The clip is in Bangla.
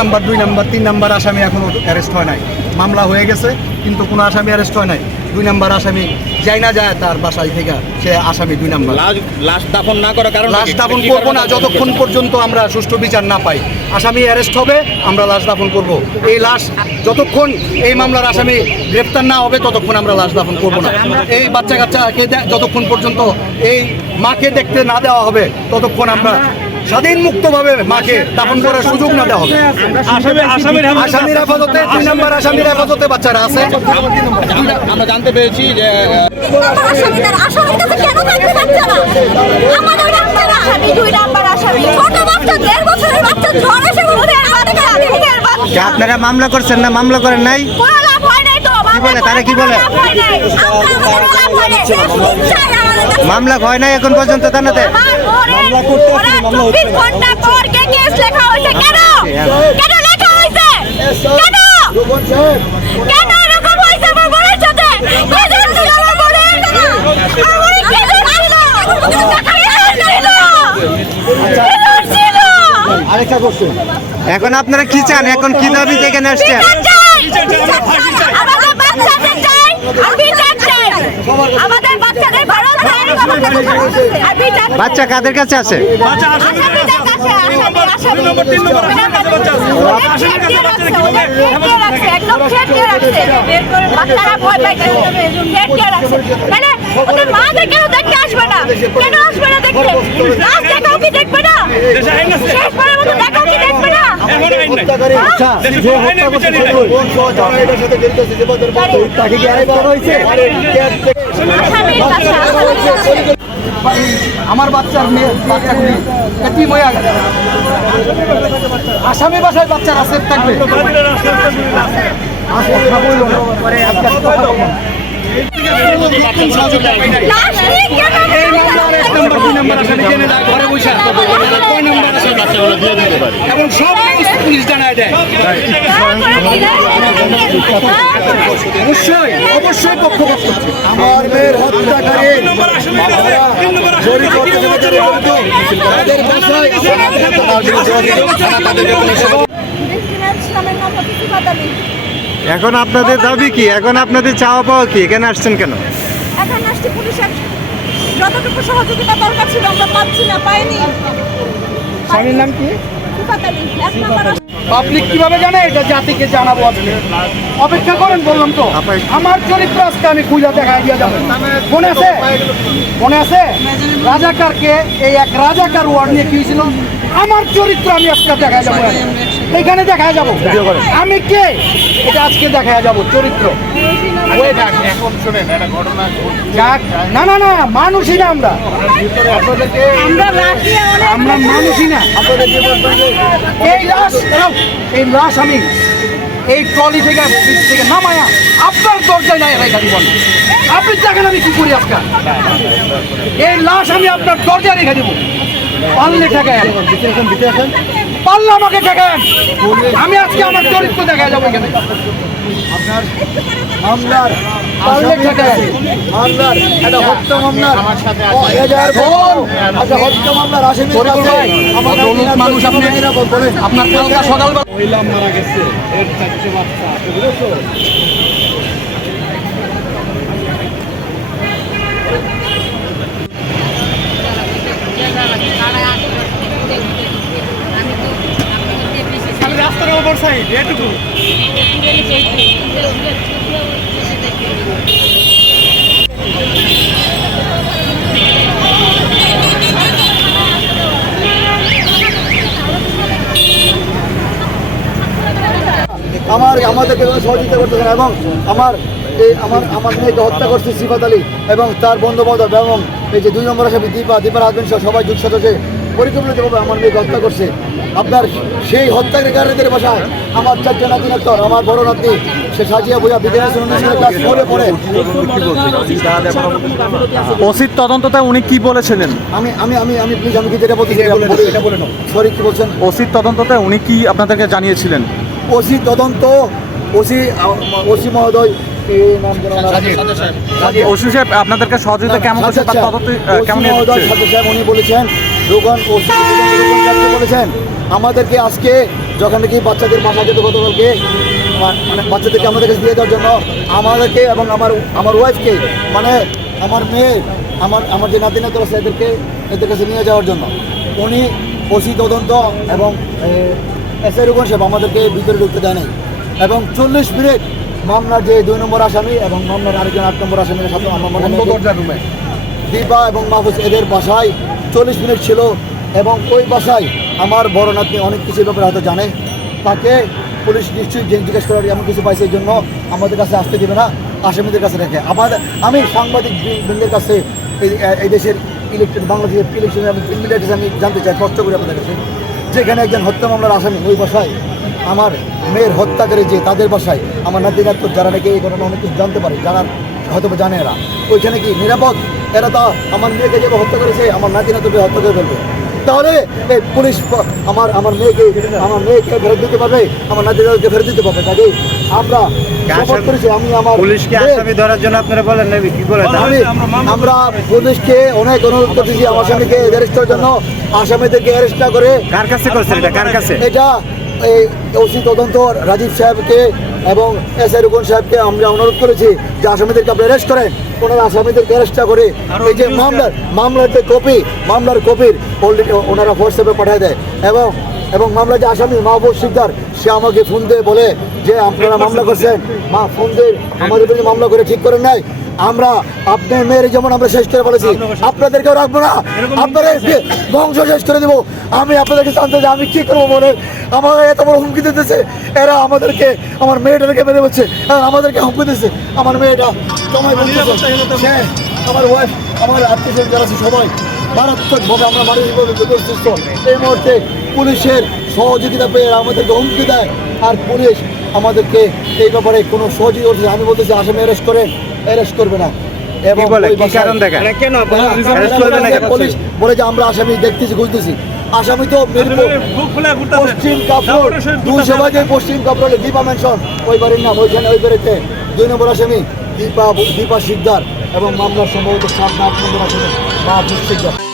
নাম্বার 2 নাম্বার 3 নাম্বার আসামি এখনো অ্যারেস্ট হয় নাই। মামলা হয়ে গেছে কিন্তু কোনো আসামি অ্যারেস্ট হয় নাই। 2 নাম্বার আসামি যাই না যায় তার বাসায় থেকে সে আসামি 2 নাম্বার। লাশ দাফন না করার কারণ লাশ দাফন করবো না যতক্ষণ পর্যন্ত আমরা সুষ্ঠু বিচার না পাই। আসামি অ্যারেস্ট হবে, আমরা লাশ দাফন করব। এই লাশ যতক্ষণ এই মামলার আসামি গ্রেফতার না হবে ততক্ষণ আমরা লাশ দাফন করবো না। এই বাচ্চা কাচ্চাকে যতক্ষণ পর্যন্ত এই মাকে দেখতে না দেওয়া হবে ততক্ষণ আমরা স্বাধীন মুক্তভাবে মাকে দাফন করার সুযোগ না দেওয়া হবে। আসামির হেফাজতে 2 নাম্বার আসামির হেফাজতে বাচ্চারা আছে। আমরা জানতে পেরেছি যে আপনারা মামলা করছেন না, মামলা করেন নাই? কি বলে তারা, কি বলে মামলা হয় নাই এখন পর্যন্ত থানাতে? এখন আপনারা কি চান? এখন কি দাবি থেকে আসছেন? বাচ্চা কাদের কাছে আছে? আমার বাচ্চার মেয়ে বাচ্চাগুলি এতিম হয়ে গেছে। আসামি বাসায় বাচ্চারা সেফ থাকবে। এবং সব পুলিশ জানায় দেয়। অবশ্যই অবশ্যই পক্ষপাত করছে। আমার মেয়ের হত্যাকারী এখন আপনাদের দাবি কি? এখন আপনাদের চাওয়া পাওয়া কি? এখানে আসছেন কেন? এখন আসছি পুলিশের যতটুকু সহযোগিতা দরকার ছিল আমরা পাচ্ছি না, পাইনি। স্বামীর নাম কি? পাবলিক কিভাবে জানে এটা জাতিকে জানাবো। আজকে অপেক্ষা করেন, বললাম তো আমার চরিত্র আজকে আমি খুঁজে দেখা দিয়ে যাবো। মনে আছে? মনে আছে রাজাকারকে এই এক রাজাকার ওয়ার্ড নিয়ে কি হয়েছিল? আমার চরিত্র আমি আজকে দেখা যাবো, এখানে দেখা যাবো আমি কে, এটা আজকে দেখা যাবো চরিত্র। না না না, মানুষই না আমরা, আমরা মানুষই না। এই লাশ আমি এই ট্রলি থেকে নামায়া আপনার দরজায় নাই রেখা দিব। আপনি দেখেন আমি কি করি আজকে। এই লাশ আমি আপনার দরজায় রেখে দেবো। পারলে ঠেকায়, পারলে আমাকে ঠেকান। আমি আজকে আমার চরিত্র দেখা যাবো এখানে। আপনার মামলার পারলে ঠেকায়, মামলার একটা হত্যা মামলার হত্যা মামলার আসামি মানুষ। আপনার কালকা সকালবেলা মহিলা মারা গেছে, এর 4 বাচ্চা আছে, বুঝেছো? রাস্তার ওপর সাইড এটুকু আমাদেরকে সহযোগিতা করতেছেন এবং আমার মেয়েকে হত্যা করছে সিফাত আলী এবং তার বন্ধু বান্ধব এবং এই যে 2 নম্বর আসামি দীপার হাজবেন্ড সহ সবাই যুগ সদস্যে পরিকল্পিতভাবে আমার মেয়েকে হত্যা করছে। আপনার সেই হত্যাকারীদের বাসায় আমার 4 নাতি নাতর, আমার বড় নাতনি সে সাজিয়া বইয়া বিজ্ঞান ক্লাস 4-এ পড়ে। ওসির তদন্ততে উনি কি বলেছিলেন? আমি আমি আমি আমি প্লিজ আমি কি যেটা বলছি এটা বলে নাও। সরি, কি বলছেন? ওসির তদন্ততে উনি কি আপনাদেরকে জানিয়েছিলেন? ওসি তদন্ত ওসি মহোদয় ওসি সাহেব আপনাদেরকে সহযোগিতা কেমন করছে? তদন্ত কেমন উনি বলেছেন বলেছেন আমাদেরকে আজকে যখন নাকি বাচ্চাদের বাসা যেতে গতকালকে মানে বাচ্চাদেরকে আমাদের কাছে দিয়ে দেওয়ার জন্য আমাদেরকে এবং আমার ওয়াইফকে মানে আমার মেয়ে আমার যে নাতি নাতরা আছে এদের কাছে নিয়ে যাওয়ার জন্য উনি ওসি তদন্ত এবং এসআই রুকন সাহেব আমাদেরকে ভিতরে ঢুকতে দেয় নাই এবং 40 মিনিট মামলার যে 2 নম্বর আসামি এবং মামলার আরেকজন 8 নম্বর আসামির সাথে আমার মনে হয় দরজার রুমে দীপা এবং মাহফুজ এদের বাসায় 40 মিনিট ছিল এবং ওই বাসায় আমার বড় নাতনি অনেক কিছুর ব্যাপারে হয়তো জানে তাকে পুলিশ নিশ্চয়ই জিজ্ঞেস করার এমন কিছু পাইছে এই জন্য আমাদের কাছে আসতে দেবে না আসামিদের কাছে রেখে আমি সাংবাদিক বৃন্দের কাছে এই দেশের বাংলাদেশের ইলেকশনে আমি মিডিয়ার কাছে আমি জানতে চাই প্রশ্ন করি আপনাদের কাছে যেখানে একজন হত্যা মামলার আসামি ওই বাসায় আমার মেয়ের হত্যাকারী যে তাদের বাসায় আমার নাতি নাতনি যারা নাকি এই ঘটনা অনেক কিছু জানতে পারে যারা হয়তো জানে এরা ওইখানে কি নিরাপদ এরা তো আমার মেয়েকে যেভাবে হত্যা করেছে আমার নাতি নাতনিকে হত্যা করে ফেলবে তাহলে এই পুলিশ আমার মেয়েকে ফেরত দিতে পারবে আমার নাতি নাতনিকে ফেরত দিতে পারবে তাকে আমরা সাপোর্ট করেছি আমি আমার পুলিশকে আসামি ধরার জন্য আপনারা বলেন নাকি কি বলেন আমরা পুলিশকে অনেক অনুরোধ করতেছি আমার আসামিকে অ্যারেস্ট করার জন্য আসামিদেরকে অ্যারেস্ট না করে কার কাছে করছেন এটা কার কাছে এটা এই ওসি তদন্ত রাজীব সাহেবকে এবং এসআই রুকন সাহেবকে আমরা অনুরোধ করেছি যে আসামিদেরকে আপনি অ্যারেস্ট করেন ওনারা আসামিদেরকে অ্যারেস্টটা করে এই যে মামলার যে মামলার কপির অলরেডি ওনারা হোয়াটসঅ্যাপে পাঠিয়ে দেয় এবং মামলার যে আসামি মাহবুব শিকদার সে আমাকে ফোন দিয়ে বলে যে আপনারা মামলা করছেন ফোন দিয়ে আমাদের বিরুদ্ধে মামলা করে ঠিক করেন নাই আমরা আপনার মেয়ের যেমন আমরা শেষ করে বলেছি আপনাদেরকেও রাখবো না আপনাদের বংশ শেষ করে দেবো আমি আপনাদেরকে জানতে চাই আমি কি করবো বলে আমাকে এত বড় হুমকি দিতেছে এরা আমাদেরকে আমার মেয়েটাকে বেঁধে বলছে আমাদেরকে হুমকি দিচ্ছে আমার মেয়েটা সময় বলতেছে সে আমার ওয়াইফ আমার আত্মীয় যারা আছে সবাই মারাত্মকভাবে আমরা মানসিকভাবে বিপর্যস্ত এই মুহূর্তে পুলিশের সহযোগিতা পেয়ে আমাদেরকে হুমকি দেয় আর পুলিশ আমাদেরকে এই ব্যাপারে কোনো সহযোগিতা করছে আমি বলতেছি আসামি অ্যারেস্ট করবে না এবং পুলিশ বলে যে আমরা আসামি দেখতেছি খুঁজতেছি আসামি তো পশ্চিম কাপড় 200 ভাগে পশ্চিম কাপড় দীপা মেনশন ওই বাড়ির নাম ওইখানে ওই বাড়িতে 2 নম্বর আসামি দীপা শিকদার এবং মামলার সম্ভবত 7 নম্বর আসামি মাহফুজ শিকদার